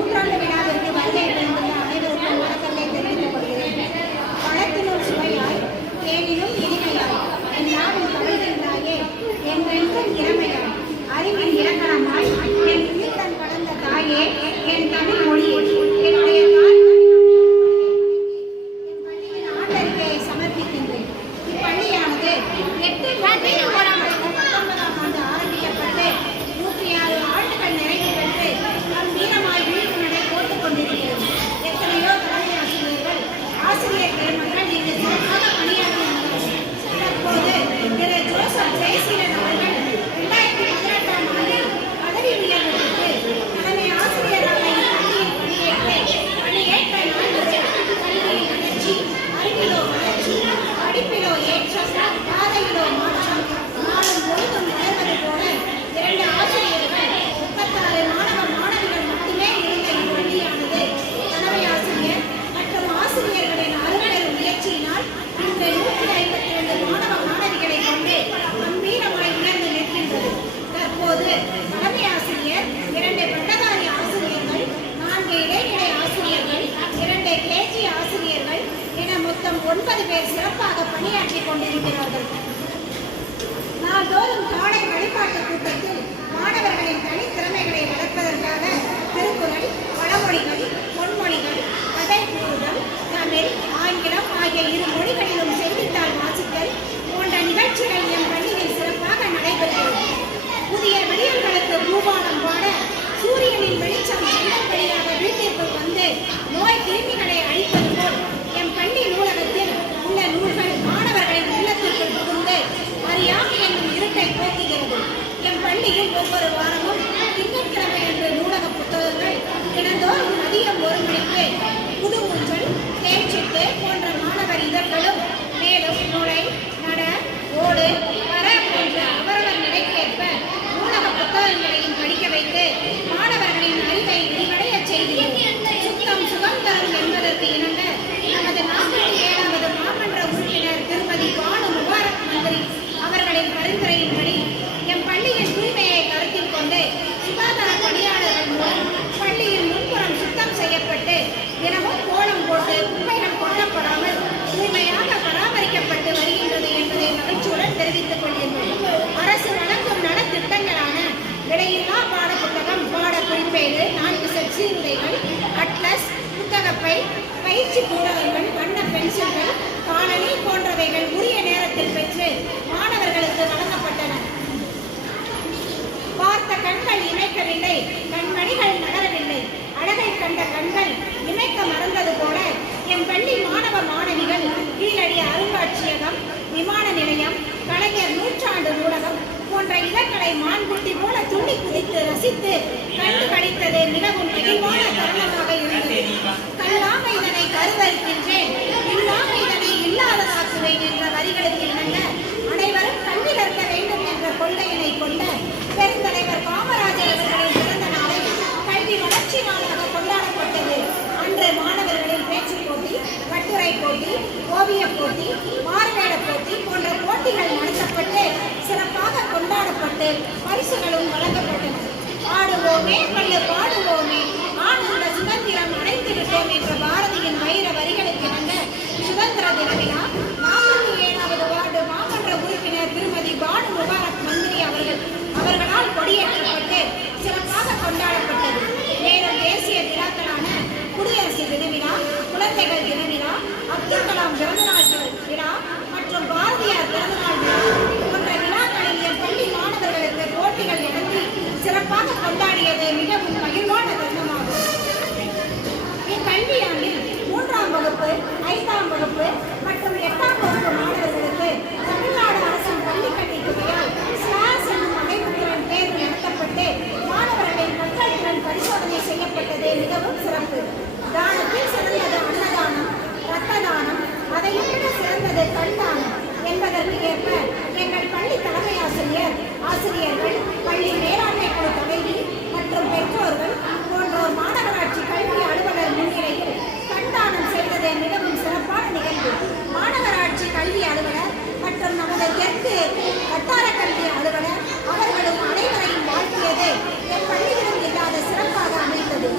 நூற்றாண்டு விழாவிற்கு வருகை புரிந்துள்ள அனைவருக்கும் வணக்கத்தை தெரிவித்துக் கொள்கிறேன். பழத்தினும் சுவையாய் தேனிலும் இனிமையாய் என் நாவில் கவிழ்கின்றாயே என்றென்றும் இளமையாய் அறிவின் இலக்கணமாய் என் உயிர்த்தன் கடந்த தாயே என் தமிழ் மொழியே என்னுடைய ஆண்டறிக்கையை சமர்ப்பிக்கின்றேன். இப்பள்ளியானது 8/19 ஆண்டு ஆரம்பிக்கப்பட்டு 106 ஆண்டுகள் நிறைவு பெற்று நம் வீரமாய் வீழ்வு நடை போட்டுக் கொண்டிருக்கிறது. எத்தனையோ தலைமை ஆசிரியர்கள் ஆசிரியர் பெருமக்கள் இங்கு சிறப்பாக பணியாற்றினார்கள். தற்போது திரு ஜோசப் ஜெயசீலன் அவர்கள் 2018ஆம் ஆண்டில் பதவி உயர்வு பெற்று தலைமை ஆசிரியராக இப்பள்ளியில் பணியேற்ற நாள் முதல் கல்வியில் வளர்ச்சி, அறிவிலோ வளர்ச்சி, படிப்பிலோ ஏற்றம், பாதையிலோ மாற்றம், நாளும் பொழுதும் வளர்வது போல 2 ஆசிரியர்கள் 36 மாணவிகள் மட்டுமே இருந்த இப்பள்ளியானது தலைமை ஆசிரியர் மற்றும் ஆசிரியர்களின் அரும்பெரும் முயற்சியினால் இன்று 152 மாணவிகளை கொண்டு கம்பீரமாய் உயர்ந்து நிற்கின்றது. தற்போது தலைமை ஆசிரியர், 2 பட்டதாரி ஆசிரியர்கள், 4 இடைநிலை ஆசிரியர்கள், 2 கேஜி ஆசிரியர்கள் என மொத்தம் 9 பேர் சிறப்பாக பணியாற்றிக் கொண்டிருக்கிறார்கள். நாள்தோறும் காலை வழிபாட்டு கூட்டத்தில் மாணவர்களின் தனித்திறமைகளை வளர்ப்பதற்காக திருக்குறள், பழமொழிகள், பொன்மொழிகள், கதை கூறுதல், தமிழ், ஆங்கிலம் ஆகிய 2 மொழிகளிலும் செய்தித்தாள் வாசித்தல் போன்ற நிகழ்ச்சிகள் எம் பள்ளியில் சிறப்பாக நடைபெறுகிறது. புதிய விடியல்களுக்கு பூபானம் பாட சூரியனின் வெளிச்சம் ஜன்னல் வழியாக வீட்டிற்குள் வந்து நோய் கிருமிகளை அழிப்பது போல் எம் பள்ளி நூலகத்தில் உள்ள நூல்கள் மாணவர்களின் உள்ளத்திற்குள் புகுந்து அறியாமை என்னும் இருட்டை போக்குகிறது. எம் பள்ளியில் ஒவ்வொரு வாரமும் திங்கட்கிழமை அன்று நூலக புத்தகங்கள் தினந்தோறும் மதியம் 1 மணிக்கு புது ஊஞ்சல், தேர்ச்சிட்டு போன்ற மாணவர் இதழ்களும், மேலும் நுழை, நட, ஓடு, வர போன்ற அவரவர் நிலைக்கேற்ப நூலக புத்தகங்களையும் படிக்க வைத்து மாணவர்களின் அறிவை விரிவடைய செய்கிறோம். சுத்தம் சுகம் தரும் என்பதற்கு இணங்க நமது 47வது மாமன்ற உறுப்பினர் திருமதி பானு முபாரக் மந்திரி அவர்களின் பரிந்துரையின்படி எம் பள்ளியின் தூய்மையை கருத்தில் கொண்டு சுகாதார பணியாளர்கள் மூலம் பள்ளியின் முன்புறம் சுத்தம் செய்யப்பட்டு தினமும் கோலம் போட்டு குப்பைகள் கொட்டப்படாமல் தூய்மையாக பராமரிக்கப்பட்டு வருகின்றது என்பதை மகிழ்ச்சியுடன் தெரிவித்துக் கொள்கின்றோம். அரசு வழங்கும் நலத்திட்டங்களான விலையில்லா பாட புத்தகம், பாட குறிப்பேடு, 4 செட் சீருடைகள், அட்லஸ், புத்தகப்பை, பயிற்சி கூடங்கள், வண்ண பென்சில்கள், காலணி போன்றவைகள் உரிய நேரத்தில் பெற்று மாணவர்களுக்கு வழங்கப்பட்டன. பார்த்த கண்கள் இமைக்கவில்லை, கண்மணிகள் நகரவில்லை, அழகை கண்ட கண்கள் இமைக்க மறந்தது போல என் பள்ளி மாணவ மாணவிகள் கீழடி அருங்காட்சியகம், விமான நிலையம், கலைஞர் நூற்றாண்டு நூலகம் போன்ற இடங்களை மான்குட்டி போல துள்ளி குதித்து ரசித்து கண்டு கழித்தது மிகவும் மகிழ்வான தருணமாக இருந்தது. கல்லாம இதனை கருவறுக்கின்றேன், இல்லாம இதனை இல்லாததாக்குவேன் என்ற வரிகளுக்கு இணங்க அனைவரும் கல்வி கற்க வேண்டும் என்ற கொள்கையினை கொண்ட பெருந்தலைவர் காமராஜர் அவர்களின் பிறந்த நாளை கல்வி வளர்ச்சி நாளாக கொண்டாடப்பட்டது. அன்று மாணவர்களின் பேச்சுப் போட்டி, கட்டுரை போட்டி, ஓவியப் போட்டி, மாறுவேட போட்டி போன்ற போட்டிகள் நடத்தப்பட்டு சிறப்பாக கொண்டாடப்பட்டு பரிசுகளும் வழங்கப்பட்டன. ஆடுவோமே பள்ளு பாடுவோமே, ஆனந்த சுதந்திரம் அடைந்து விட்டோம் என்ற பாரதியின் வைர வரிகளுக்கு இணங்க சுதந்திர தின விழா 47வது வார்டு மாமன்ற உறுப்பினர் திருமதி பானு முபாரக் மந்திரி அவர்களால் கொடியேற்றப்பட்டு சிறப்பாக கொண்டாடப்பட்டது. மேலும் தேசிய விழாக்களான குடியரசு தின விழா, குழந்தைகள் தின விழா, அப்துல் கலாம் பிறந்தநாள் விழா மற்றும் பாரதியார் பிறந்தநாள் விழா போன்ற விழாக்களில் என் பள்ளி மாணவர்களுக்கு போட்டிகள் நடத்தி சிறப்பாக கொண்டாடியது மிகவும் மகிழ்வான தருணமாகும். இக்கல்வியாண்டில் 3ஆம் வகுப்பு, 5ஆம் வகுப்பு மற்றும் 8ஆம் வகுப்பு மாணவர்களுக்கு தமிழ்நாடு அரசின் பள்ளிக்கல்வித் துறையால் ஸ்லாஸ் என்னும் அமைப்புத்திறன் தேர்வு நடத்தப்பட்டு மாணவர்களின் கற்றல் திறன் பரிசோதனை செய்யப்பட்டது மிகவும் சிறப்பு. தானத்தில் சிறந்தது அன்னதானம், இரத்த தானம், அதையும் விட சிறந்தது கண் தானம் என்பதற்கு ஏற்ப எங்கள் பள்ளி தலைமை ஆசிரியர்கள், பள்ளி மேலாண்மை குழு தலைவி மற்றும் பெற்றோர்கள் போன்றோர் மாநகராட்சி கல்வி அலுவலர் முன்னிலையில் கண் தானம் செய்தது மிகவும் சிறப்பான நிகழ்வு. மாநகராட்சி கல்வி அலுவலர் மற்றும் நமது தெற்கு வட்டார கல்வி அலுவலர் அவர்களும் அனைவரையும் வாழ்த்தியது என் பள்ளியிடம் இல்லாத சிறப்பாக அமைந்தது.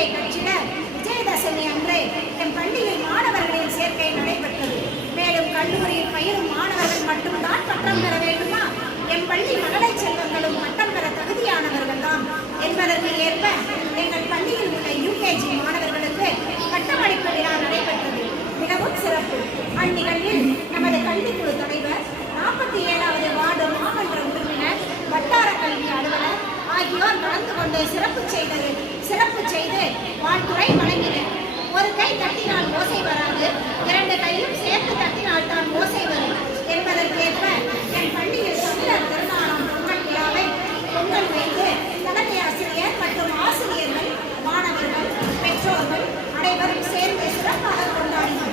ஒளியை கற்றிட விஜயதசமி அன்று என் பள்ளியில் மாணவர்களின் சேர்க்கை நடைபெற்றது. மேலும் கல்லூரியில் பயிலும் மாணவர்கள் மட்டும்தான் பட்டம் பெற வேண்டுமா? என் பள்ளி மழலை செல்வங்களும் பட்டம் பெற தகுதியானவர்கள் தான் என்பதற்கு ஏற்ப எங்கள் பள்ளியில் உள்ள UKG மாணவர்களுக்கு பட்டமளிப்பு விழா நடைபெற்றது. மிகவும் சிறப்பு. அந்நிகழ்வில் நமது கல்விக்குழு தலைவர், 47வது வார்டு மாமன்ற உறுப்பினர், வட்டார கல்வி அலுவலர் ஆகியோர் கலந்து கொண்டு சிறப்பு செய்து வாழ்த்துரை வழங்கினர். ஒரு கை தட்டினால் ஓசை வராது, 2 கையும் சேர்த்து தட்டினால் தான் ஓசை வரும் என்பதற்கேற்ப என் பள்ளியில் தமிழர் திருநாளாம் பொங்கல் விழாவை பொங்கல் வைத்து தலைமை ஆசிரியர் மற்றும் ஆசிரியர்கள், மாணவர்கள், பெற்றோர்கள் அனைவரும் சேர்ந்து சிறப்பாக கொண்டாடினர்.